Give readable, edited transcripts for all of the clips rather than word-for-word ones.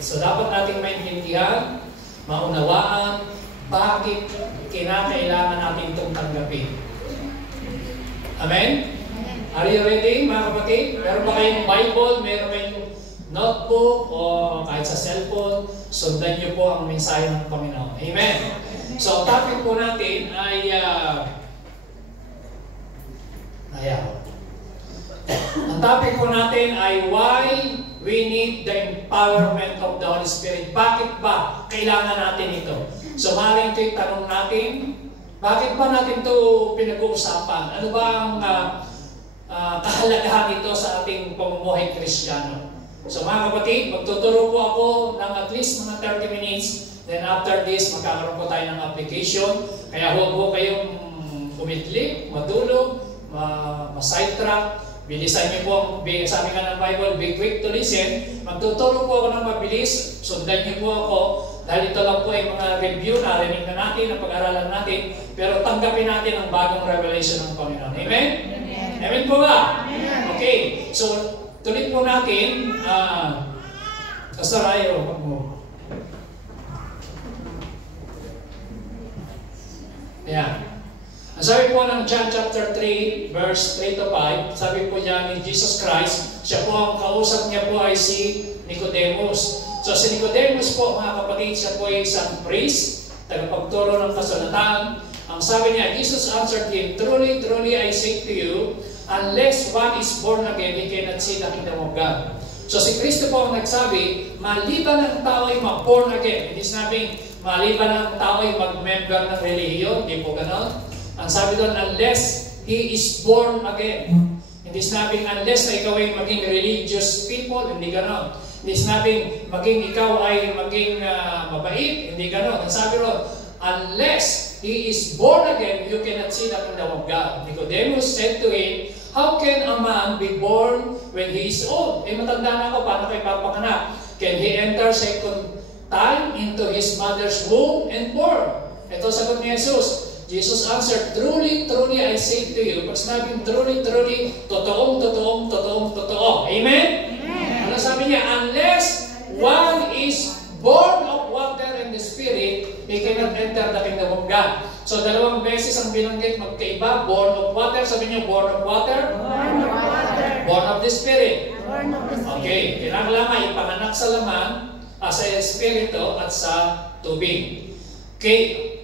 So dapat nating maintindihan, maunawaan, bakit kinakailangan natin itong tanggapin. Amen? Are you ready, mga kapatid? Meron ba kayong Bible? Meron kayong notebook? O kahit sa cellphone? Sundan niyo po ang mensahe ng Panginoon. Amen? So, topic po natin ay ang topic po natin ay why we need the empowerment of the Holy Spirit. Bakit ba kailangan natin ito? So, maaaring ito yung tanong natin, bakit ba natin ito pinag-uusapan? Ano ba ang kahalagahan ito sa ating pamumuhay Kristiyano? So, mga kapatid, magtuturo po ako ng at least mga 30 minutes. Then after this, magkakaroon po tayo ng application. Kaya huwag po kayong umitlik, matulog, ma-sidetrack. Bilisan niyo po, sabi nga ng Bible, be quick to listen. Magtuturo po ako ng mabilis, sundan niyo po ako. Dahil ito lang po ay mga review, narinig na natin, na pag-aralan natin. Pero tanggapin natin ang bagong revelation ng Panginoon. Amen? Amen, Amen po ba? Amen. Okay, so tuloy po natin. Kasarayo, mag-move. Ayan. Ang sabi po ng John chapter 3, verse 3 to 5, sabi po niya ni Jesus Christ, siya po ang kausap niya po ay si Nicodemus. So si Nicodemus po, mga kapatid, siya po ay isang priest, tagapagturo ng kasulatan. Ang sabi niya, Jesus answered him, truly, truly, I say to you, unless one is born again, he cannot see the kingdom of God. So si Kristo po ang nagsabi, maliban ang tao ay mag-born again. Hindi sinabing, maliban ang tao ay mag-member ng relihiyon, hindi po ganon. Ang sabi doon, unless he is born again. Hindi sinabing unless na ikaw ay maging religious people, hindi gano'n. Hindi sinabing maging ikaw ay maging mabait, hindi gano'n. Ang sabi doon, unless he is born again, you cannot see the kingdom of God. Nicodemus said to him, how can a man be born when he is old? Eh matanda na ako, paano kayo papanganak? Can he enter second time into his mother's womb and born? Ito sagot ni Jesus. Jesus answered, truly, truly, I say to you. Pag sinabing truly, truly, totoong, totoong, totoong, totoo. Amen? Amen? Ano sabi niya? Unless one is born of water and the Spirit, he cannot enter the kingdom of God. So, dalawang beses ang binanggit magkaiba. Born of water. Sabi niyo, born of water? Born of water. Born of the Spirit. Born of the Spirit. Okay. Kailangan ipanganak sa laman, sa Espiritu at sa tubig. Okay.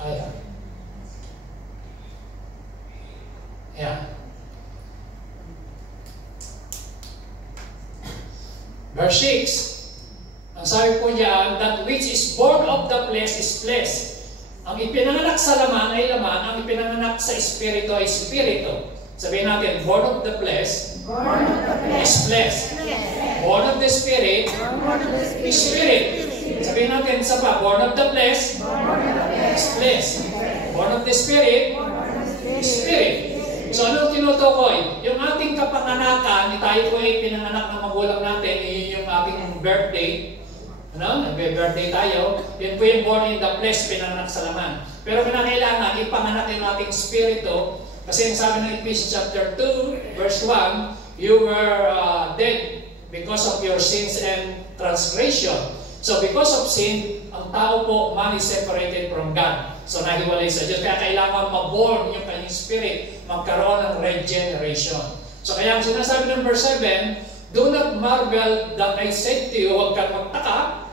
Ayan. Ayan. Verse 6. Ang sabi po niya, that which is born of the flesh is flesh. Ang ipinanganak sa laman ay laman, ang ipinanganak sa espiritu ay espiritu. Sabihin natin, born of the flesh, is flesh. Born of the spirit, is spirit. Sabihin natin sa pa, born of the flesh, is flesh. Born of the Spirit, is Spirit. So anong tinutukoy? Yung ating kapanganakan, tayo po ay pinanganak ng magulang natin, yun yung ating birthday. Ano? Nagbe-birthday tayo. Yun po yung born in the flesh, pinanganak sa laman. Pero kinakailangan, ipanganak yung ating spirito. Kasi yung sabi ng Ephesians chapter 2, verse 1, you were dead because of your sins and transgression. So because of sin, ang tao po man is separated from God. So nahiwalay sa Diyos. Kaya kailangan maborn yung kanyang spirit, magkaroon ng regeneration. So kaya ang sinasabi ng verse 7, do not marvel that I said to you, huwag kang magtaka,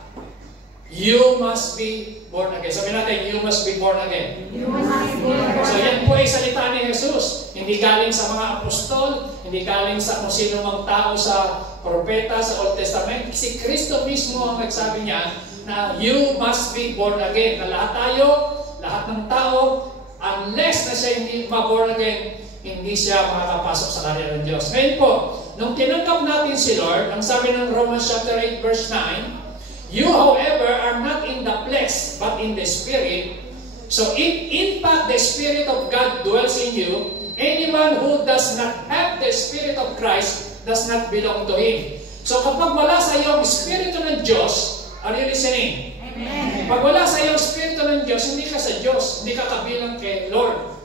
you must be born again. Sabi natin, you must be born again. You must be born again. So yan po ay salita ni Jesus. Hindi galing sa mga apostol, hindi galing sa kung sino mang tao sa propeta, sa Old Testament. Si Kristo mismo ang nagsabi niya na you must be born again. Na lahat tayo, lahat ng tao, unless na siya hindi ma-born again, hindi siya makakapasok sa karya ng Diyos. Ngayon po, nung tinanggap natin si Lord, ang sabi ng Romans chapter 8 verse 9, you, however, are not in the flesh, but in the Spirit. So if in fact the Spirit of God dwells in you, anyone who does not have the Spirit of Christ does not belong to Him. So kapag wala sa iyo ang Espiritu ng Diyos, are you listening? Amen. Pag wala sa iyo ang Espiritu ng Diyos, hindi ka sa Diyos, hindi ka kabilang kay Lord.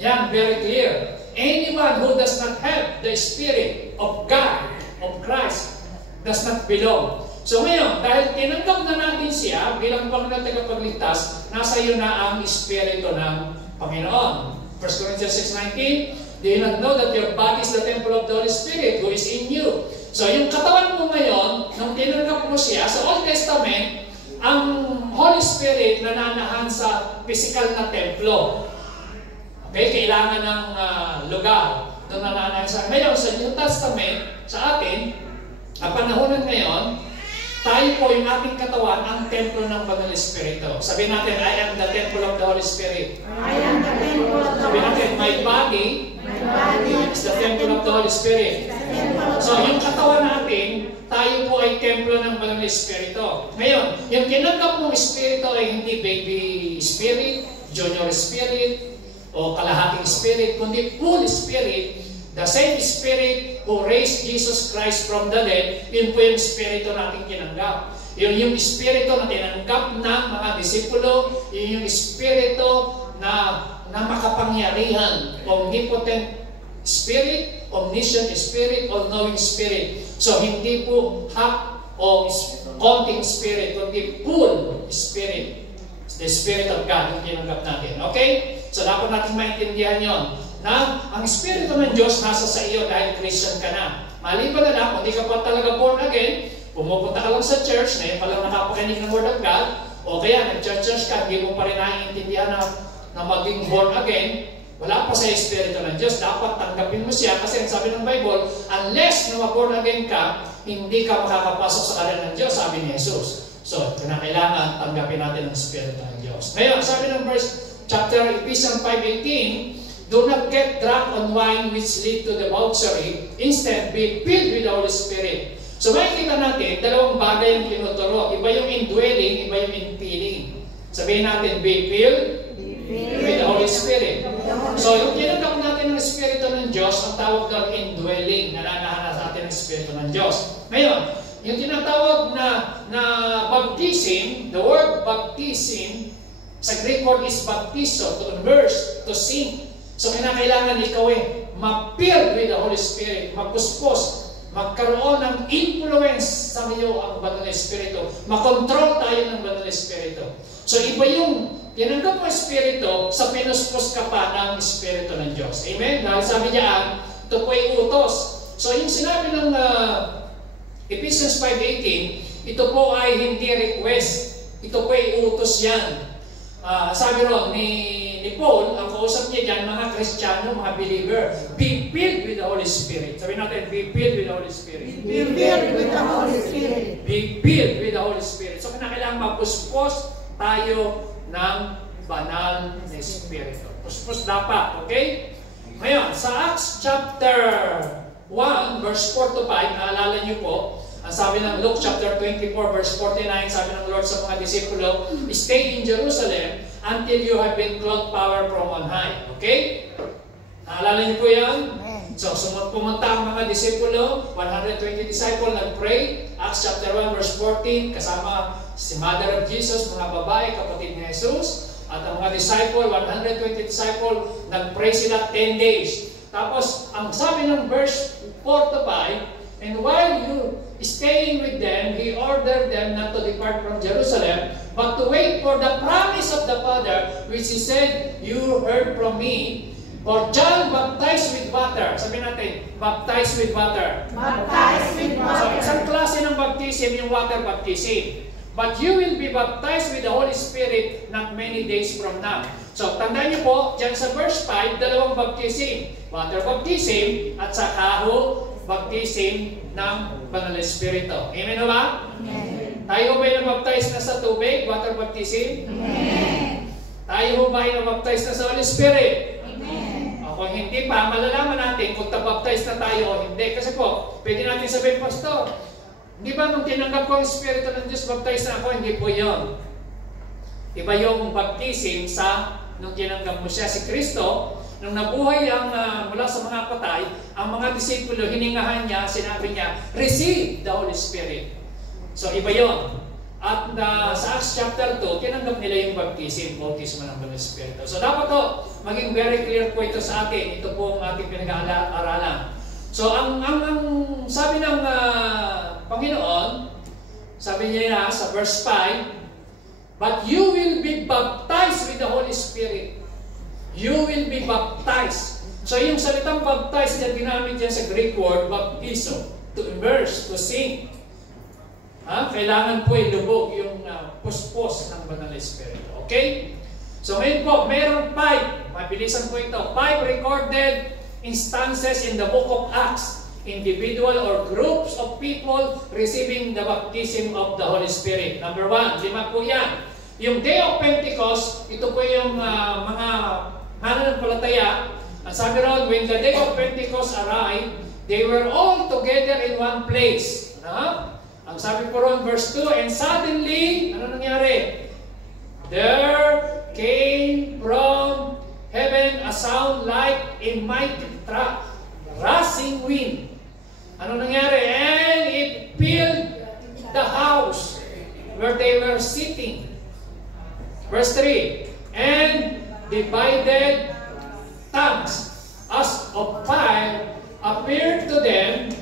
Yan, very clear. anyone who does not have the Spirit of God, of Christ, does not belong. So ngayon, dahil tinanggap na natin siya bilang Panginoon tagapagligtas, nasa iyo na ang Espiritu ng Panginoon. 1 Corinthians 6:19, do you not know that your body is the temple of the Holy Spirit who is in you? So yung katawan mo ngayon, nung tinanggap mo siya, sa Old Testament, ang Holy Spirit nananahan sa physical na templo. Okay, kailangan ng lugar na nananahan sa. Ngayon, sa New Testament, sa atin, ang panahonan ngayon, tayo po yung ating katawan ang templo ng Banal Espiritu. Sabihin natin, I am the temple of the Holy Spirit. I am the temple of the Sabihin Holy natin, my body is the temple of the Holy Spirit. So, yung katawan natin, tayo po ay templo ng Banal Espiritu. Ngayon, yung tinanggap mong Espiritu ay hindi baby spirit, junior spirit, o kalahating spirit, kundi full spirit. The same Spirit who raised Jesus Christ from the dead, yun po yung Espiritu natin tinanggap. Yun yung Espiritu na tinanggap ng mga disipulo, yun yung Espiritu na makapangyarihan, omnipotent Spirit, omniscient Spirit, all-knowing Spirit. So, hindi po half o konting Spirit, kundi full Spirit. The Spirit of God yung tinanggap natin. Okay? So, dapat natin maintindihan yon na ang Espiritu ng Diyos nasa sa iyo dahil Christian ka na. Maliban na lang, kung di ka pa talaga born again, pumupunta ka lang sa church, ngayon pa lang nakapakinig ng Word of God, o kaya nag-church ka, hindi mo pa rin naiintindihan na maging born again, wala pa sa Espiritu ng Diyos. Dapat tanggapin mo siya kasi ang sabi ng Bible, unless na born again ka, hindi ka makakapasok sa kalan ng Diyos, sabi ni Jesus. So, kailangan tanggapin natin ang Espiritu ng Diyos. Ngayon, sabi ng chapter Ephesians 5:18, do not get drunk on wine which lead to debauchery. Instead, be filled with the Holy Spirit. So makikita natin, dalawang bagay yung tinuturo. Iba yung indwelling, iba yung infilling. Sabihin natin, be filled with the Holy Spirit. So yung tinanggap natin ng Espiritu ng Diyos, ang tawag doon indwelling. Nananahan natin ng Espiritu ng Diyos. Ngayon, yung tinatawag na baptism, the word baptism, sa Greek word is baptizo, to immerse, to sink. So, kinakailangan ikaw ma-filled with the Holy Spirit, mapuspos, magkaroon ng influence sa iyo ang Banal na Espiritu, makontrol tayo ng Banal na Espiritu. So, iba yung tinanggap mo Espiritu sa pinuspos ka pa ng Espiritu ng Diyos. Amen? Dahil sabi niya, ito po ay utos. So, yung sinabi ng Ephesians 5:18, ito po ay hindi request. Ito po ay utos yan. Sabi ron ni Paul, ang kausap niya dyan, mga Kristiyano, mga believer, be filled with the Holy Spirit. Sabi natin, be filled with the Holy Spirit. Be filled with the Holy Spirit. Be filled with the Holy Spirit. So, kailangan mapuspos tayo ng banal na Espiritu. Puspos dapat, okay? Ngayon, sa Acts chapter 1, verse 4 to 5, naalala niyo po, ang sabi ng Luke chapter 24, verse 49, sabi ng Lord sa mga disipulo, stay in Jerusalem until you have been clothed power from on high. Okay? Naalala niyo po yan? So, pumunta ang mga disipulo, 120 disciple nag-pray, Acts chapter 1, verse 14, kasama si Mother of Jesus, mga babae, kapatid ni Jesus, at ang mga disciple, 120 disciple, nag-pray sila 10 days. Tapos, ang sabi ng verse 4 to 5, and while you staying with them, he ordered them not to depart from Jerusalem, but to wait for the promise of the Father, which he said, you heard from me. For John baptized with water. Sabi natin, baptized with water. Baptized with water. So, isang klase ng baptism, yung water baptism. But you will be baptized with the Holy Spirit not many days from now. So, tandaan niyo po, dyan sa verse 5, dalawang baptism. Water baptism at sa kaho baptism ng Banal na Espiritu. Amen o ba? Amen. Tayo ba ay nabaptize na sa tubig, water baptism? Amen. Tayo ba ay nabaptize na sa Holy Spirit? Amen. Kung hindi pa, malalaman natin kung tabaptize na tayo o hindi. Kasi po, pwede natin sabihin, Pastor, di ba nung tinanggap ko ang Espiritu ng Diyos, baptize na ako? Hindi po yun. Iba yung baptism sa nung tinanggap mo siya si Kristo. Nung nabuhay ang mula sa mga patay, ang mga disipulo, hiningahan niya, sinabi niya, receive the Holy Spirit. So, iba yon. At sa Acts chapter 2, tinanggap nila yung bautismo ng Holy Spirit. So dapat to, maging very clear po ito sa atin. Ito po ang ating pinag-aaralan. So ang sabi ng Panginoon, sabi niya sa verse 5, but you will be baptized with the Holy Spirit. You will be baptized. So yung salitang baptized na ginamit dyan sa Greek word, baptizo, to immerse, to sink. Kailangan po ilubog yung puspos ng Banal na Espiritu. Okay? So ngayon po, mayroong 5. Mabilisan po ito. 5 recorded instances in the book of Acts. Individual or groups of people receiving the baptism of the Holy Spirit. Number 1, 5 po yan. Yung Day of Pentecost, ito po yung mga mananampalataya. Ang sabi ron, when the Day of Pentecost arrived, they were all together in one place. Ang sabi po ron, verse 2, and suddenly, ano nangyari? There came from heaven a sound like a mighty rushing wind. Ano nangyari? And it filled the house where they were sitting. Verse 3, and divided tongues as of fire appeared to them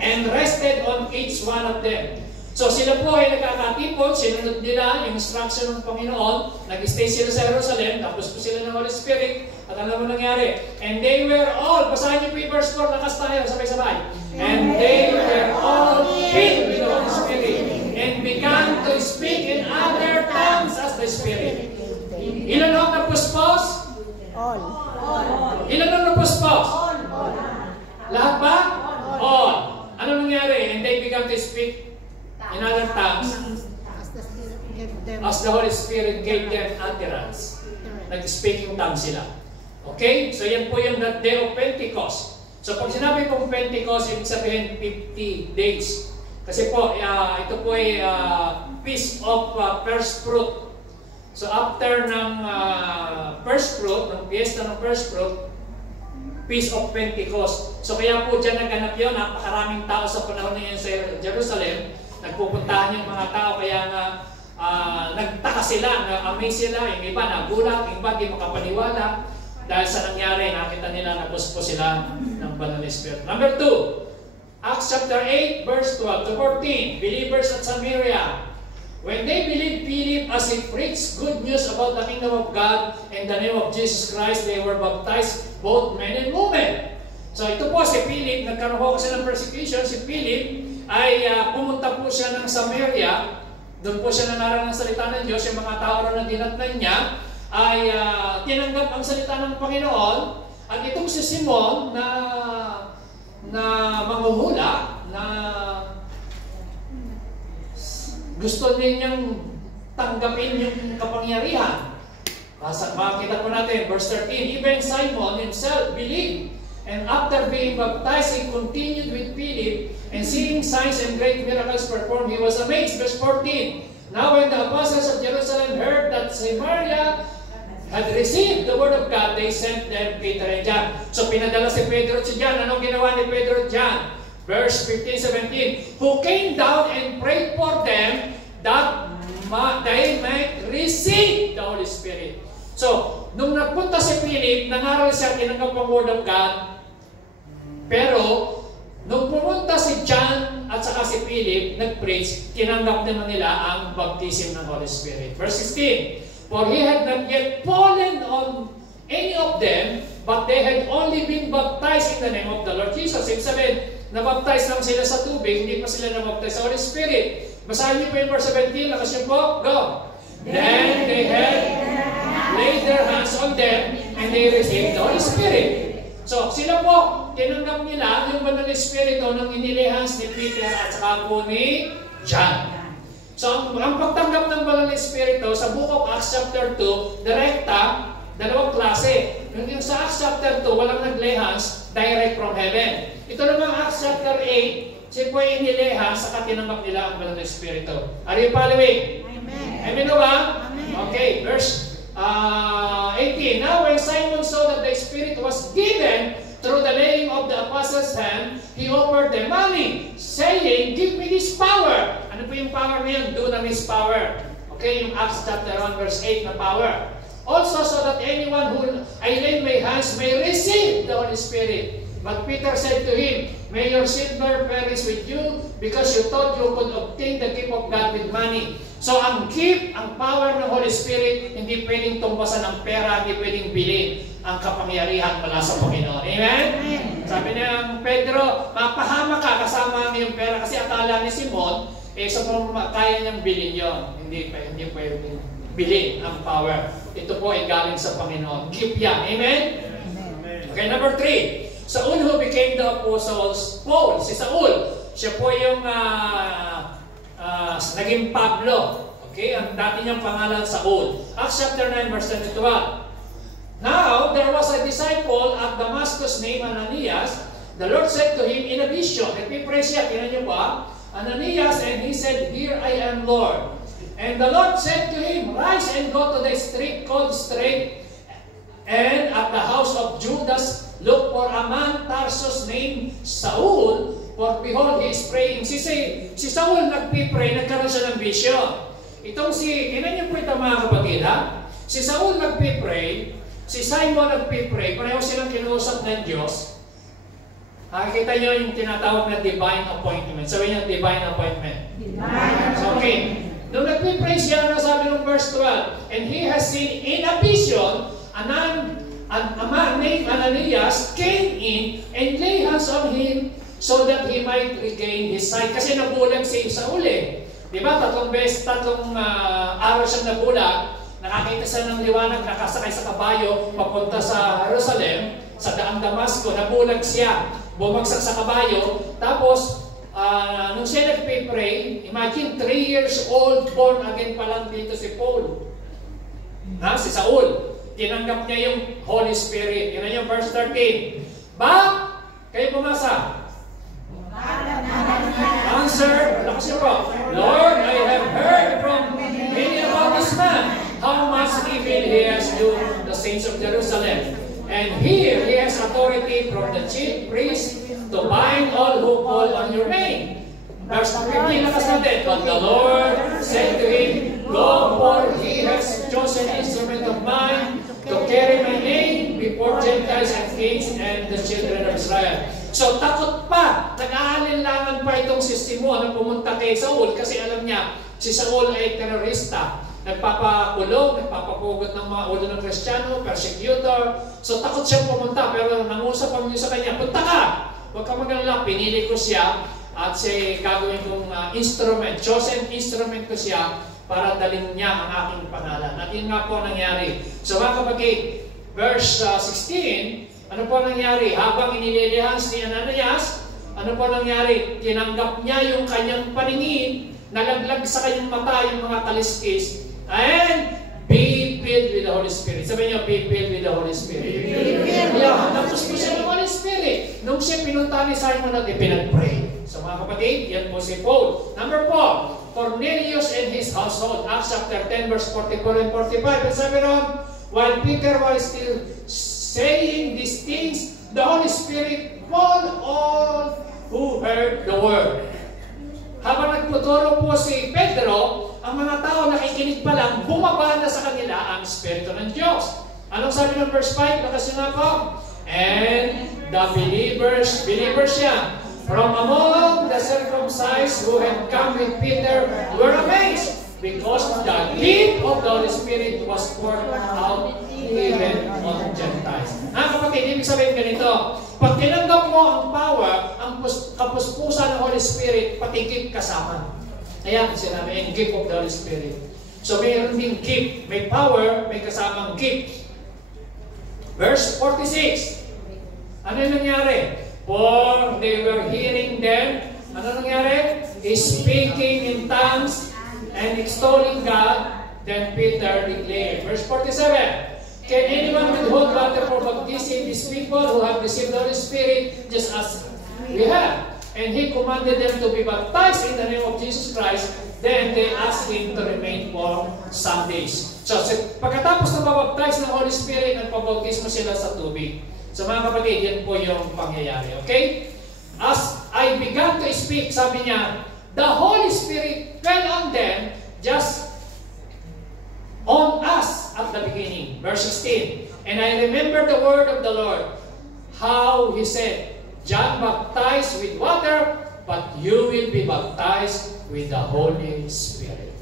and rested on each one of them. So sila po ay nagkakatipon, sinunod nila yung instruction ng Panginoon, nag-stay sila sa Jerusalem, tapos po sila ng Holy Spirit, at ano mo nangyari? And they were all, basahin niyo po yung verse 4, lakas tayo, sabay-sabay. And they were all filled with the Holy Spirit, and began to speak in other tongues as the Spirit. Ilan ang napuspos? All. Ilan ang napuspos? Lahat ba? All. Ano nangyari? And they began to speak in other tongues as the Holy Spirit gave them utterance. Nag-speaking tongues sila. Okay? So yan po yung Day of Pentecost. So pag sinabi pong Pentecost, ibig sabihin 50 days. Kasi po, ito po ay Feast of First Fruit. So after ng First Fruit, ng Fiesta ng First Fruit, Feast of Pentecost. So kaya po dyan naganap yun, napakaraming tao sa panahon na yun sa Jerusalem. Nagpupuntahan yung mga tao, kaya nga nagtaka sila, na-amaze sila, yung iba nagulat, yung iba di makapaniwala. Dahil sa nangyari, nakita nila, napuspos sila ng Banal na Espiritu. Number 2, Acts chapter 8, verse 12 to 14. Believers at Samaria. When they believed Philip as he preached good news about the kingdom of God in the name of Jesus Christ, they were baptized, both men and women. So ito po si Philip, nagkaroon po kasi ng persecution. Si Philip ay pumunta po siya ng Samaria. Doon po siya nanarang ng salita ng Diyos. Yung mga tao na dinatnan niya ay tinanggap ang salita ng Panginoon. At itong si Simon na manghuhula, na gusto niyang tanggapin yung kapangyarihan. Makikita po natin, verse 13, even Simon himself believed, and after being baptized, he continued with Philip, and seeing signs and great miracles performed, he was amazed. Verse 14, now when the apostles of Jerusalem heard that Samaria had received the word of God, they sent them Peter and John. So pinadala si Pedro at si John. Anong ginawa ni Pedro at John? Verse 15-17, who came down and prayed for them that they might receive the Holy Spirit. So, nung nagpunta si Philip, nangaral siya, tinanggap ang Word of God. Pero, nung pumunta si John at saka si Philip, nag-preach, tinanggap naman nila ang baptism ng Holy Spirit. Verse 16, for he had not yet fallen on any of them, but they had only been baptized in the name of the Lord Jesus. Ibig sabihin, nabaptize lang sila sa tubig, hindi pa sila nabaptize sa Holy Spirit. Basahin niyo po yung verse 17, lakas niyo po, go! Then they had laid their hands on them, and they received the Holy Spirit. So, sila po, tinanggap nila yung Banal na Espiritu nang inilihans ni Peter at saka po ni John. So, ang pagtanggap ng Banal na Espiritu sa Book of Acts chapter 2, direkta, dalawang klase. Yung sa Acts chapter 2, walang naglihans, direct from heaven. Ito naman Acts chapter 8, siya po yung inilihans, saka tinanggap nila ang Banal na Espiritu. Are you following? Amen. Amen o ba? Amen. Okay, verse 18. Now when Simon saw that the Spirit was given through the laying of the apostles' hand, he offered them money, saying, give me this power. Ano Ano po yung power na yun? Dunamis power. Okay, yung Acts chapter 1 verse 8 na power. Also, so that anyone who I lay my hands may receive the Holy Spirit. But Peter said to him, may your silver perish with you, because you thought you could obtain the gift of God with money. So, ang gift, ang power ng Holy Spirit, hindi pwedeng tumbasan ng pera, hindi pwedeng bilhin ang kapangyarihan mula sa Panginoon. Amen? Sabi niya, Pedro, mapahama ka kasama ang iyong pera, kasi akala ni Simon, kaya niyang bilhin yun. Hindi pwedeng bilhin ang power. Ito po ay galing sa Panginoon. Gift yan. Amen? Okay, number 3. Saul who became the apostles, Paul, si Saul, siya po yung naging Pablo. Okay, ang dati niyang pangalan Saul. Acts chapter 9 verse 10 to 12. Now, there was a disciple at Damascus named Ananias. The Lord said to him in a vision, nagpipray siya, tingnan niyo ba? Ananias, and he said, here I am, Lord. And the Lord said to him, rise and go to the street called Straight, and at the house of Judas, look for a man Tarsus named Saul, for behold, he is praying. Si Saul nagpipray, nagkaroon siya ng vision. Itong tingnan niyo po ito mga kapatid, ha? Si Saul nagpipray, si Simon nagpipray, pareho silang kinuusap ng Diyos. Nakikita niyo yung tinatawag na divine appointment. Sabi niyo, divine appointment. Okay. Nung nagpipray siya, sabi ng verse 12, and he has seen in a vision, a man named Ananias came in and lay hands on him so that he might regain his sight. Kasi nabulag si Saul eh. Di ba? Tatlong araw siyang nabulag. Nakakita siya ng liwanag, nakasakay sa kabayo, papunta sa Jerusalem, sa daang Damasco. Nabulag siya. Bumagsak sa kabayo. Tapos, nung siya nagpipray, imagine 3 years old, born again pa lang dito si Paul. Si Saul. Tinanggap niya yung Holy Spirit. Yan yung verse 13. But, kayo pumasa. Answer, lakas niyo po. Lord, I have heard from many about this man, how much evil he has done the saints of Jerusalem. And here he has authority from the chief priest to bind all who call on your name. Verse 15, lakas natin. But the Lord said to him, go, for he has chosen an instrument of mine to carry my name before Gentiles and kings and the children of Israel. So takot pa, nag-aalinlangan pa itong si Simon na pumunta kay Saul kasi alam niya, si Saul ay terorista. Nagpapakulong, nagpapapugot ng mga ulo ng Kristiyano, persecutor. So takot siya pumunta, pero nangusap ang Diyos sa kanya, punta ka! Huwag ka mag-alala, pinili ko siya at siya gagawin kong instrument, chosen instrument ko siya para dalhin niya ang aking pangalan. At yun nga po nangyari. So mga kapatid, verse 16, ano po nangyari? Habang inililihans ni Ananias, ano po nangyari? Tinanggap niya yung kanyang paningin, nalaglag sa kanyang mata yung mga kaliskis, and be filled with the Holy Spirit. Sabi niyo, be filled with the Holy Spirit. Yeah, tapos po siya ng Holy Spirit. Nung siya pinunta ni Simon at pinag-pray. So mga kapatid, yan po si Paul. Number 4, Cornelius and his household. Acts chapter 10 verse 44 and 45. And sabi ron, while Peter was still saying these things, the Holy Spirit fall all who heard the word. Habang nagtuturo po si Pedro, ang mga tao nakikinig pa lang, bumaba na sa kanila ang Espiritu ng Diyos. Anong sabi ng verse 5? Lakas nyo na po. And the believers siya, from among the circumcised who had come with Peter were amazed, because the gift of the Holy Spirit was poured out even on Gentiles. Kapatid, ibig sabihin ganito, pag tinanggap mo ang power, ang kapuspusan ng Holy Spirit, pati gift kasama. Ayan, sinabi, yung gift of the Holy Spirit. So, mayroon din gift. May power, may kasamang gift. Verse 46. Ano yung nangyari? For they were hearing them. Ano nangyari? Speaking in tongues and extolling God. Then Peter declared. Verse 47. Can anyone withhold water for baptizing these people who have received the Holy Spirit just as we have? And he commanded them to be baptized in the name of Jesus Christ. Then they asked him to remain for some days. So, pagkatapos na mabaptize ng Holy Spirit, nagpabautismo sila sa tubig. So mga kapatid, yan po yung pangyayari. Okay? As I began to speak, sabi niya, the Holy Spirit fell on them just on us at the beginning. Verse 16. And I remember the word of the Lord, how he said, John baptized with water, but you will be baptized with the Holy Spirit.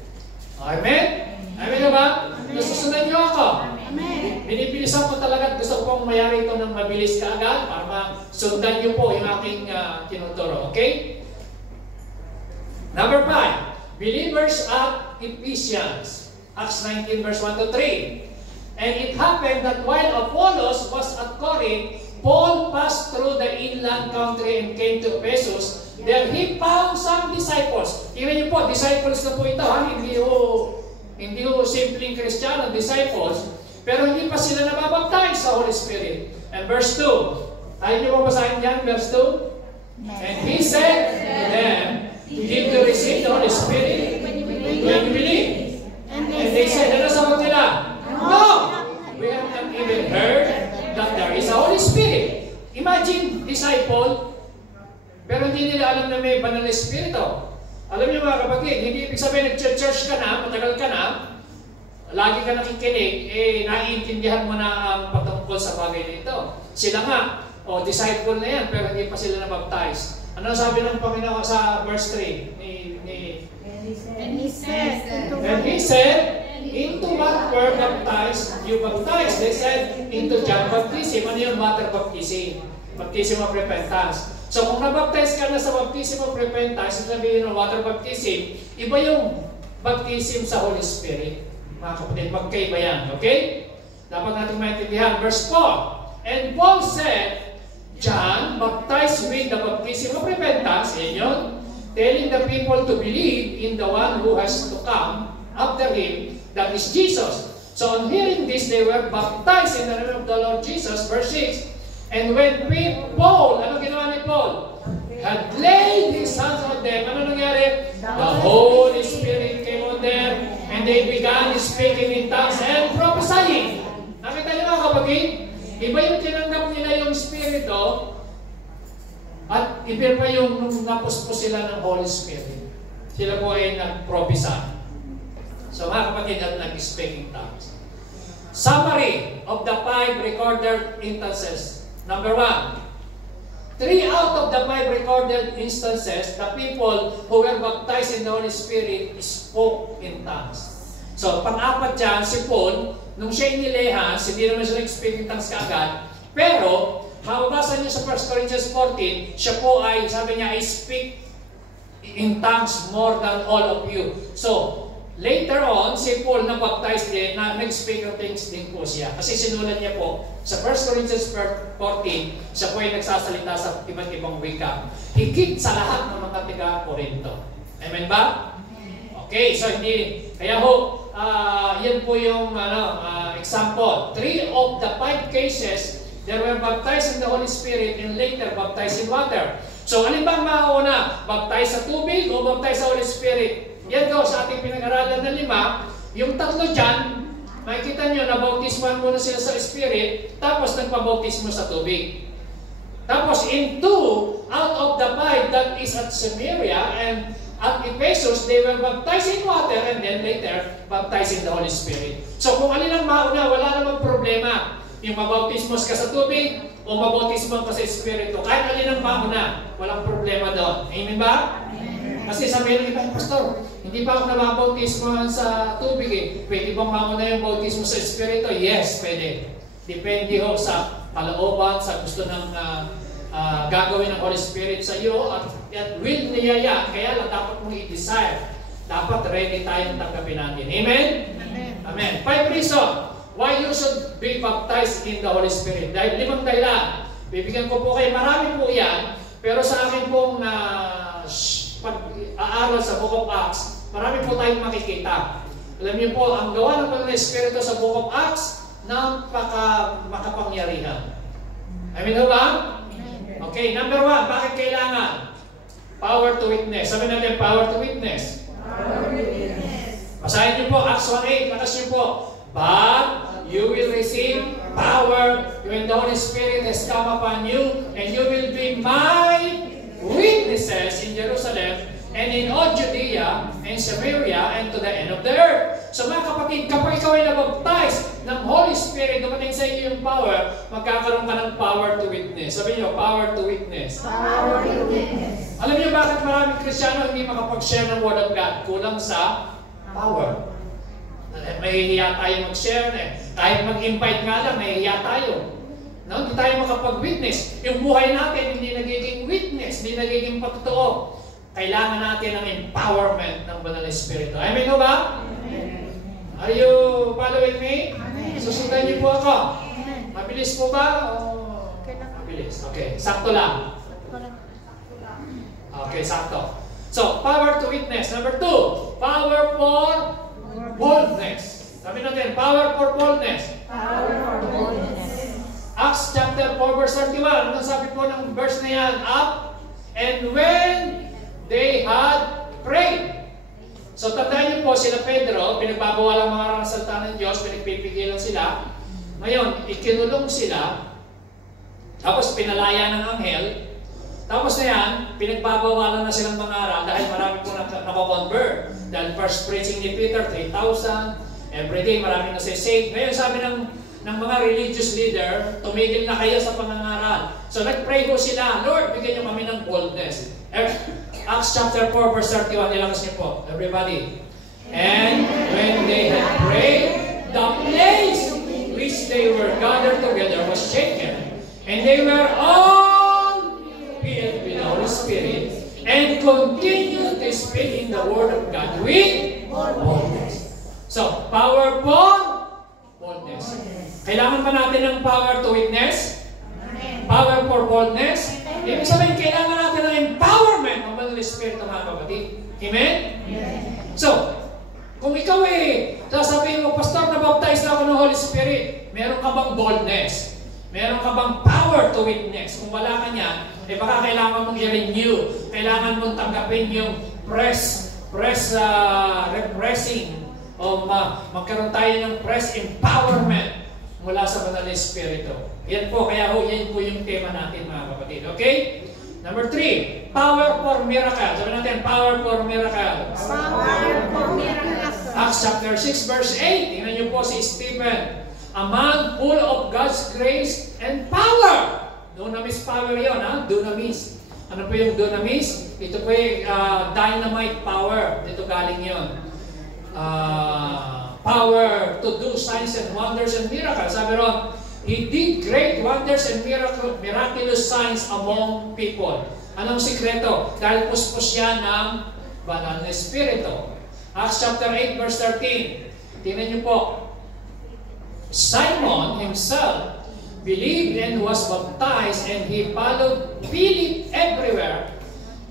Amen? Amen ba? Nasusunod niyo ako? Amen. Binibilisan ko talaga at gusto kong mayari ito ng mabilis kaagad para masundan niyo po yung aking tinuturo. Okay? Number 5. Believers at Ephesians. Acts 19 verse 1 to 3. And it happened that while Apollos was at Corinth, Paul passed through the inland country and came to Ephesus. There he found some disciples. Tingnan niyo po, disciples na po ito. Hindi ho simpleng Kristiyano, disciples. Pero hindi pa sila nababaptize sa Holy Spirit. And verse 2. Tayo niyo po basahin yan, verse 2. And he said to them, did you receive the Holy Spirit when you believe? And they said, ano sagot nila? No! We have not even heard that there is a Holy Spirit. Imagine, disciple, pero hindi nila alam na may banal na Espiritu. Alam niyo mga kapatid, hindi ibig sabihin nag-church ka na, matagal ka na, lagi ka nakikinig, naiintindihan mo na ang patungkol sa bagay na ito. Sila nga, disciple na yan, pero hindi pa sila na-baptize. Ano sabi ng Panginoon sa verse 3? And he said, into what were baptized, you baptized. They said, into John baptism. Ano yung water baptism? Baptism of repentance. So kung nabaptize ka na sa baptism of repentance, sabihin ng water baptism, iba yung baptism sa Holy Spirit. Mga kapatid, magkaiba yan. Okay? Dapat natin maintindihan. Verse 4. And Paul said, John baptized with the baptism of repentance, yun, telling the people to believe in the one who has to come after him, that is Jesus. So on hearing this, they were baptized in the name of the Lord Jesus. Verse 6. And when Paul, ano ginawa ni Paul? Had laid his hands on them, ano nangyari? The Holy Spirit came on them, and they began speaking in tongues and prophesying. Nakita niyo mga kapatid? Iba yung tinanggap nila yung Espiritu, at iba pa yung napuspos sila ng Holy Spirit. Sila po ay nag-prophesy. So mga kapatid, at nag-speaking tongues. Summary of the 5 recorded instances. Number 1, 3 out of the 5 recorded instances, the people who were baptized in the Holy Spirit spoke in tongues. So, pang-apat dyan, si Paul, nung siya inilehas, hindi naman siya nag-speak in tongues kaagad, pero, mababasa niyo sa 1 Corinthians 14, siya po ay, sabi niya, I speak in tongues more than all of you. So, later on, si Paul na baptized din, na nag-speak of things din po siya. Kasi sinulat niya po, sa 1 Corinthians 14, siya po ay nagsasalita sa iba't ibang wika. Higit sa lahat ng mga taga-Korinto. Amen ba? Okay, so hindi, kaya ho, yan po yung example. 3 of the 5 cases, they were baptized in the Holy Spirit and later baptized in water. So, alin bang mauna? Baptize sa tubig o baptize sa Holy Spirit? Yan daw sa ating pinag-aralan na 5, yung tatlo dyan, makikita nyo, nabautisman muna sila sa Spirit, tapos nagpabautismo sa tubig. Tapos in 2 out of the 5 that is at Samaria and at Ephesus, they were baptized in water and then later baptized in the Holy Spirit. So kung alin ang mauna, wala namang problema. Yung mabautismos ka sa tubig o mabautismo ka sa Espiritu. Kahit alin ang mauna, walang problema doon. Amen ba? Kasi sabi ng ibang pastor, hindi pa ako nababautismo sa tubig eh. Pwede bang mauna yung bautismo sa Espiritu? Yes, pwede. Depende ho sa kalooban, sa gusto ng gagawin ng Holy Spirit sa iyo at will niyaya. Kaya lang dapat mong i-desire. Dapat ready tayong tanggapin natin. Amen? Amen. 5 reasons why you should be baptized in the Holy Spirit. Dahil 5 dahilan. Bibigyan ko po kayo. Marami po yan. Pero sa akin pong pag-aaral sa Book of Acts, marami po tayong makikita. Alam niyo po, ang gawa ng mga Espiritu sa Book of Acts, makapangyarihan. Amen ba? Okay, number 1, bakit kailangan? Power to witness. Sabi natin, power to witness. Power to witness. Basahin niyo po, Acts 1:8, lakas niyo po. But you will receive power when the Holy Spirit has come upon you, and you will be my witnesses in Jerusalem, and in all Judea and Samaria and to the end of the earth. So mga kapatid, kapag ikaw ay nabaptize ng Holy Spirit, dumating sa iyo yung power, magkakaroon ka ng power to witness. Sabi niyo, power to witness. Power to witness. Alam niyo bakit maraming Kristiyano hindi makapag-share ng Word of God? Kulang sa power. Mahihiya tayo mag-share na. Kahit mag-invite nga lang, mahihiya tayo. No? Hindi tayo makapag-witness. Yung buhay natin hindi nagiging witness, hindi nagiging patotoo. Kailangan natin ng empowerment ng Banal na Espiritu. Amen o ba? Amen. Are you following me? Amen. Susundan niyo po ako. Amen. Mabilis po ba? O... Mabilis. Okay. Sakto lang. Okay, sakto. So, power to witness. Number 2, power for boldness. Sabi natin, power for boldness. Power for boldness. Acts chapter 4 verse 31. Ano sabi po ng verse na yan? Up. And when they had prayed. So, tandaan niyo po sila Pedro, pinagbabawal ang mga salita ng Diyos, pinagpipigilan sila. Ngayon, ikinulong sila, tapos pinalaya ng anghel. Tapos na yan, pinagbabawalan na silang mangaral dahil marami po nako-convert. Dahil first preaching ni Peter, 3,000. Everyday, marami na saved. Ngayon, sabi ng mga religious leader, tumigil na kayo sa pangangaral. So, nag-pray po sila, Lord, bigyan niyo kami ng boldness. Acts chapter 4, verse 31, nilakas niyo po. Everybody. And when they had prayed, the place which they were gathered together was shaken. And they were all filled with the Holy Spirit and continued to speak in the Word of God with boldness. So, power for boldness. Kailangan ba natin ng power to witness? Power for boldness? Ibig sabihin, kailangan natin ng empowerment ng Banal na Espiritu, mga kapatid. Amen? So, kung ikaw sasabihin mo, Pastor, nabaptize na ako ng Holy Spirit, meron ka bang boldness? Meron ka bang power to witness? Kung wala ka niyan, baka kailangan mong i-renew. Kailangan mong tanggapin yung refreshing o magkaroon tayo ng press empowerment mula sa Banal na Espiritu. Yan po, kaya yan po yung tema natin, mga kapatid. Okay? Number 3, power for miracle. Sabi natin, power for miracle. Power for miracle. Acts chapter 6 verse 8. Tingnan niyo po si Stephen. A man full of God's grace and power. Dunamis power yun, ha? Dunamis. Ano po yung dunamis? Ito po yung dynamite power. Dito galing yun. Power to do signs and wonders and miracles. Sabi ron, he did great wonders and miraculous signs among people. Anong sikreto? Dahil puspos yan ng Banal na Espiritu. Acts chapter 8 verse 13. Tingnan niyo po. Simon himself believed and was baptized, and he followed Philip everywhere,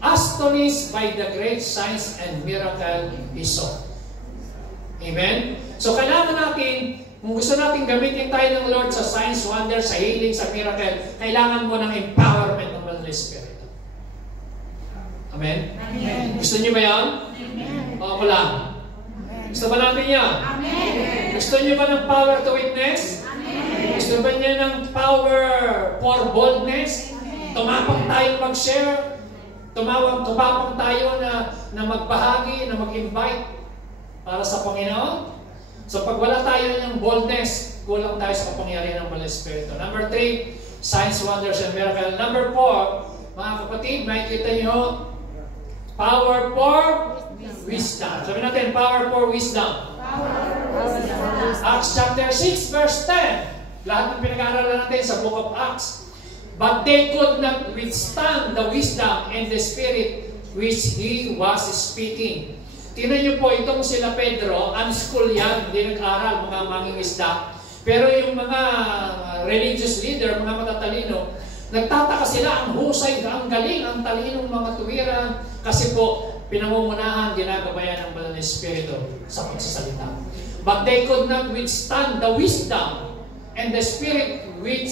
astonished by the great signs and miracle he saw. Amen? So kailangan natin, kung gusto natin gamitin tayo ng Lord sa signs, wonders, sa healing, sa miracle, kailangan mo ng empowerment ng Banal na Espiritu. Amen? Amen. Gusto niyo ba yan? Amen. O ako lang? Gusto ba natin yan? Amen. Gusto niyo ba ng power to witness? Amen. Gusto ba niyo ng power for boldness? Tumapang tayo mag-share? Tumapang tayo na magbahagi, na mag-invite para sa Panginoon? So pag wala tayo ng boldness, kulang tayo sa kapangyarihan ng Banal na Espiritu. Number 3, signs, wonders, and miracle. Number 4, mga kapatid, makikita niyo, power for wisdom. Sabi natin, power for wisdom. Acts chapter 6 verse 10. Lahat ng pinag-aaralan natin sa book of Acts. But they could not withstand the wisdom and the spirit which he was speaking. Tingnan niyo po, itong sila Pedro, unschool yan, hindi nag-aral, mga mangingisda. Pero yung mga religious leader, mga matatalino, nagtataka sila, ang husay, ang galing, ang talinong mga tuwiran, kasi po, pinamumunahan, ginagabayan ng Banal na Espiritu sa pagsasalita. But they could not withstand the wisdom and the spirit with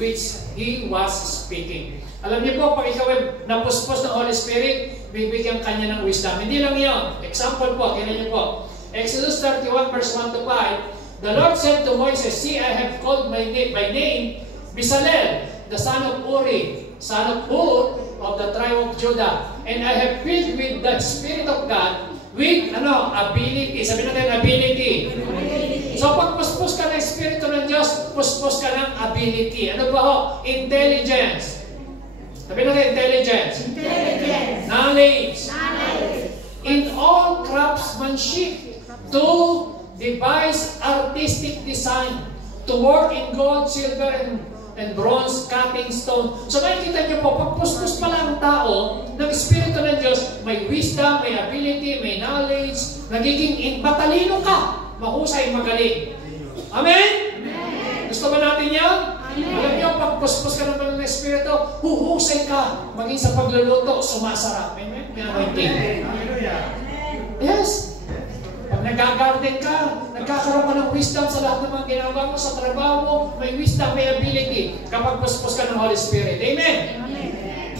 which he was speaking. Alam niyo po, pag ikaw ay napuspos ng Holy Spirit, bibigyan kanya ng wisdom. Hindi lang yun. Example po, tingnan niyo po. Exodus 31 verse 1 to 5, the Lord said to Moses, see, I have called by name Bezalel, the son of Uri, son of Hur, of the tribe of Judah. And I have filled with the Spirit of God with, ability. Sabi natin, ability. So, pag puspos ka ng Espiritu ng Diyos, puspos ka ng ability. Ano ba ho? Intelligence. Sabi natin, intelligence. Knowledge. In all craftsmanship, to devise artistic design, to work in gold, silver, and bronze, cutting stone. So nakikita niyo po, pag puspos pa lang ang tao ng Espiritu ng Diyos, may wisdom, may ability, may knowledge, nagiging matalino ka, mahusay, magaling. Amen? Gusto ba natin yan? Alam niyo, pag puspos ka naman ng Espiritu, huhusay ka, maging sa pagluluto, sumasarap. Amen? May anointing. Yes. Pag nag-garden ka, nagkakaroon ka ng wisdom sa lahat ng mga ginagawa mo, sa trabaho mo, may wisdom, may ability kapag puspos ka ng Holy Spirit. Amen?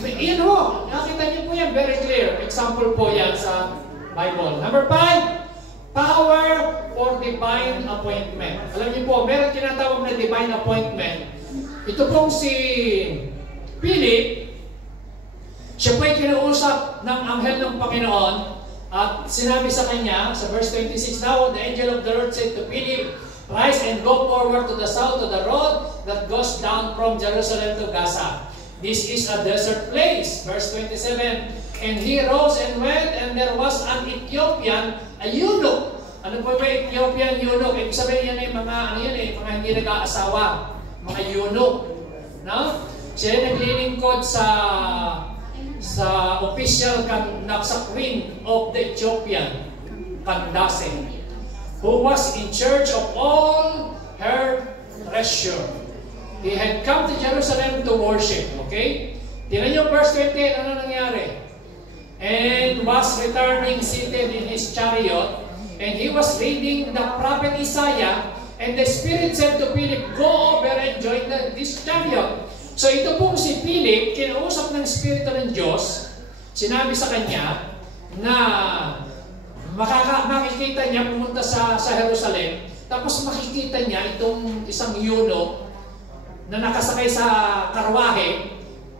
Iyan ho, nakita niyo po yan, very clear. Example po yan sa Bible. Number 5, power for divine appointment. Alam niyo po, meron tinatawag na divine appointment. Ito pong si Philip, siya po ay kinausap ng anghel ng Panginoon. At sinabi sa kanya, sa verse 26, now the angel of the Lord said to Philip, rise and go forward to the south to the road that goes down from Jerusalem to Gaza. This is a desert place. Verse 27, and he rose and went, and there was an Ethiopian, a eunuch. Ano po ba Ethiopian eunuch? Ibig sabihin yan mga mga hindi nag-aasawa, mga eunuch. No? Siya naglilingkod sa official sa queen of the Ethiopian, Candace, who was in charge of all her treasure. He had come to Jerusalem to worship. Okay? Tingnan niyo verse 28, ano nangyari? And was returning seated in his chariot, and he was reading the prophet Isaiah, and the Spirit said to Philip, go over and join this chariot. So ito pong si Philip, kinausap ng Espiritu ng Diyos, sinabi sa kanya na makikita niya pumunta sa Jerusalem, tapos makikita niya itong isang eunuch na nakasakay sa karwahe,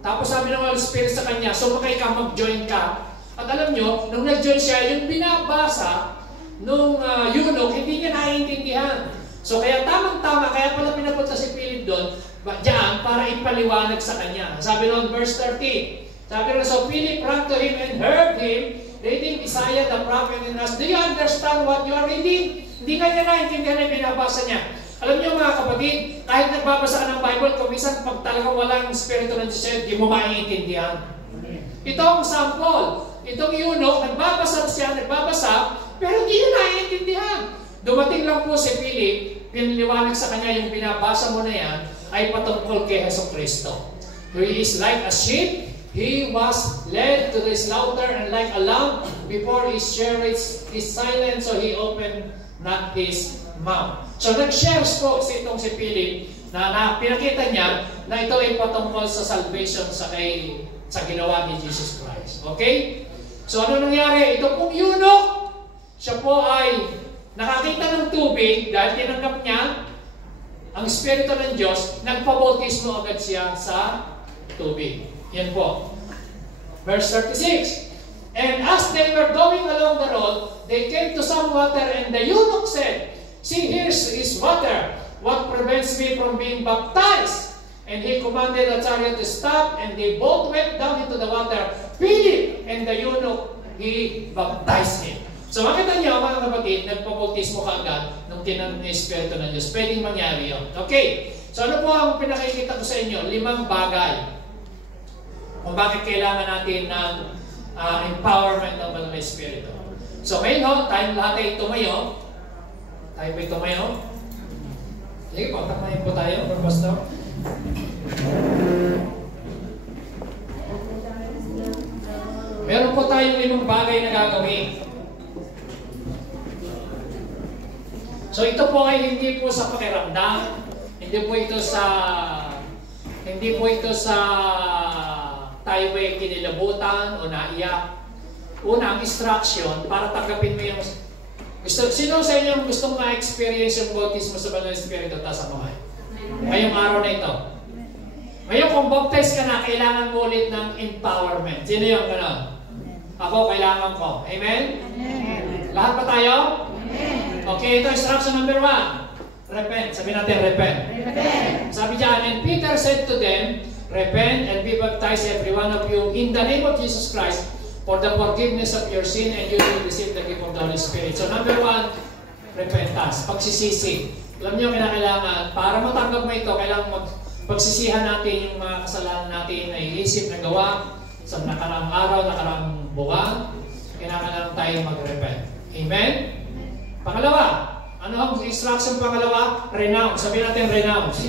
tapos sabi ng Holy Spirit sa kanya, sumakay ka, mag-join ka. At alam nyo, nung nag-join siya, yung binabasa nung eunuch, hindi niya naiintindihan. So kaya tamang-tama, kaya pala pinapunta si Philip doon, diyan para ipaliwanag sa kanya. Sabi noon, verse 13. Sabi noon, so Philip ran to him and heard him reading Isaiah the prophet and asked, do you understand what you are reading? Hindi ka niya naintindihan yung binabasa niya. Alam niyo mga kapatid, kahit nagbabasa ka ng Bible, kung minsan pag talagang walang Espiritu ng Diyos, hindi mo maiintindihan. Ito ang sample. Itong eunuch, nagbabasa, pero hindi niya naiintindihan. Dumating lang po si Philip, piniliwanag sa kanya yung binabasa mo na yan, ay patungkol kay Hesus Kristo. He is like a sheep, he was led to the slaughter, and like a lamb before his shearers is silent, so he opened not his mouth. So nag-shares po itong si Philip na pinakita niya na ito ay patungkol sa salvation sa ginawa ni Jesus Christ. Okay? So ano nangyari? Ito pong eunuch, siya po ay nakakita ng tubig dahil tinanggap niya ang Espiritu ng Diyos, nagpabautismo agad siya sa tubig. Yan po. Verse 36. And as they were going along the road, they came to some water, and the eunuch said, see, here is water. What prevents me from being baptized? And he commanded the chariot to stop, and they both went down into the water. Philip and the eunuch, he baptized him. So makita niyo mga kapatid, nagpabautismo ka agad nung tinanong ng Espiritu ng Diyos. Pwedeng mangyari yun. Okay. So ano po ang pinakikita ko sa inyo? 5 bagay kung bakit kailangan natin ng empowerment ng Banal na Espiritu. So ngayon, tayo lahat ay tumayo. Tayo po tumayo. Sige po, tamayin po tayo. Pastor. Meron po tayong 5 bagay na gagawin. So ito po ay hindi po sa pakiramdam, hindi po ito sa tayo ay kinilabutan o naiyak. Una, ang instruction para tanggapin mo yung sino sa inyo gustong ma-experience yung bautismo sa Banal na Espiritu taas ang kamay? Ngayong araw na ito. Ngayon, kung baptize ka na, kailangan mo ulit ng empowerment. Sino yung gano'n? Ako, kailangan ko. Amen? Amen. Lahat ba tayo? Amen. Okay, ito instruction number 1. Repent. Sabi natin, repent. Repent. Sabi dyan, and Peter said to them, repent and be baptized every one of you in the name of Jesus Christ for the forgiveness of your sin, and you will receive the gift of the Holy Spirit. So number 1, repentance, pagsisisi. Alam niyo, kinakailangan, para matanggap mo ito, kailangan pagsisihan natin yung mga kasalanan natin na iisip na gawa sa nakaraang araw, nakaraang buwan. Kailangan tayo mag-repent. Amen? Pangalawa, ano ang instruction pangalawa? Renounce. Sabi natin, renounce.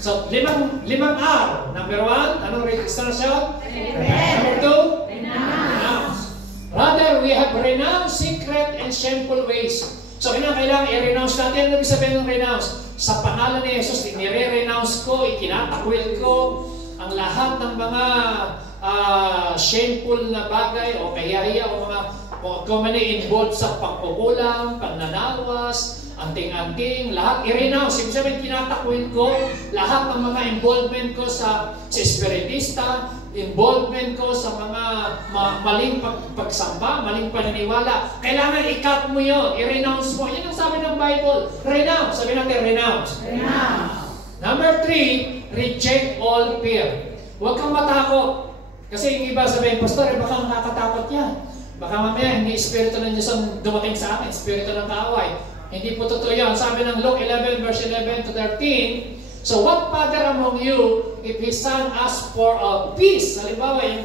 So, limang R. Number 1, anong instruction? Repent. Number 2, renounce. Rather, we have renounced secret and shameful ways. So, kailangan i-renounce natin. Ano ibig sabihin ng renounce? Sa pangalan ni Jesus, nire-renounce ko, ikinatakwil ko ang lahat ng mga shameful na bagay o kahihiya o mga kung ano involved sa pagkukulang, pagnanawas, anting-anting, lahat i-renounce. Ibig sabihin, kinatakwil ko lahat ng mga involvement ko sa espiritista, involvement ko sa mga maling pagsamba, maling paniniwala. Kailangan i-cut mo yun, i-renounce mo. Yan ang sabi ng Bible. Renounce. Sabi natin, renounce. Renounce. Number 3, reject all fear. Huwag kang matakot. Kasi yung iba sabihin, Pastor, baka nakakatakot yan. Baka mamaya, hindi espiritu ng Diyos ang dumating sa akin, espiritu ng kaaway. Hindi po totoo yan. Sabi ng Luke 11, verse 11 to 13, so what father among you, if his son asks for a piece, halimbawa, yung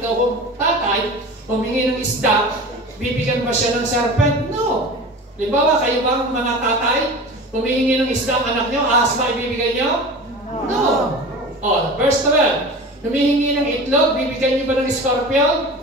tatay, humingi ng isda, bibigyan ba siya ng serpent? No. Halimbawa, kayo bang mga tatay, humingi ng isda ang anak nyo, ahas ba ibibigay nyo? No. Oh, verse 12, humihingi ng itlog, bibigyan nyo ba ng scorpion?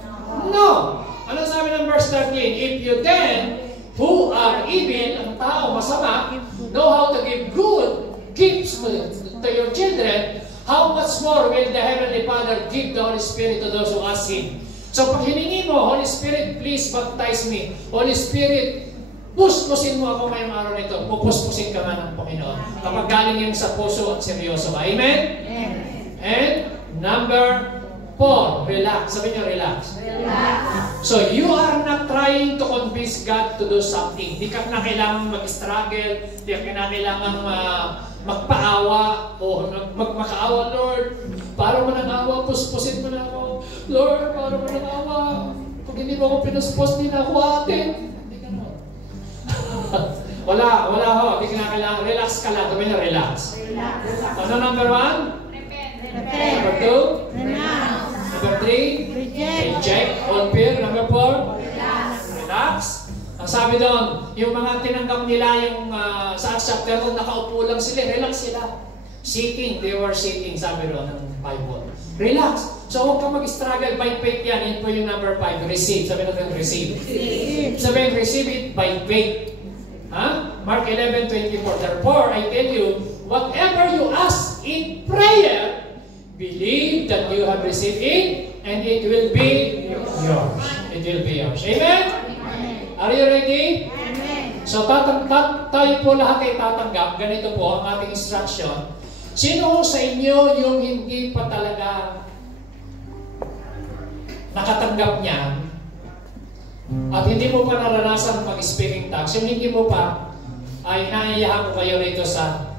No. Ano sabi ng verse 13? If you then, who are evil, ang tao masama, know how to give good gifts to your children, how much more will the Heavenly Father give the Holy Spirit to those who ask Him? So pag hiningi mo, Holy Spirit, please baptize me. Holy Spirit, puspusin mo ako ngayong araw nito. Pupuspusin ka nga ng Panginoon. Kapag galing yun sa puso at seryoso ba? Amen? Amen. And number 4, relax. Sabi niyo, relax. Relax. So, you are not trying to convince God to do something. Di ka na kailangan mag-struggle. Di ka na kailangan magpaawa o magmakaawa, Lord. Para mo nang awa, puspusin mo na ako. Lord, para mo nang awa. Kung hindi mo ako pinuspos, di na ako atin. Hindi ka na. wala ho. Di ka na kailangan. Relax ka lang. Sabi niyo, relax. Relax. Ano number 1? Repent. Number 2? Renounce. Number 3? Reject. Reject all fear. Number 4? Relax. Relax. Ang sabi doon, yung mga tinanggap nila yung sa Acts chapter 1, nakaupo lang sila, relax sila. Sitting, they were sitting, sabi doon ng Bible. Relax. So huwag kang mag-struggle by faith yan. Yan po yung number 5, receive. Sabi natin, receive. Sabi, receive it by faith. Mark 11:24. Therefore, I tell you, whatever you ask in prayer, believe that you have received it, and it will be yours. It will be yours. Amen? Are you ready? Amen. So, tayo po lahat ay tatanggap. Ganito po ang ating instruction. Sino sa inyo yung hindi pa talaga nakatanggap niya at hindi mo pa naranasan mag-speaking tongues, yung hindi mo pa, ay naiyahan ko kayo rito sa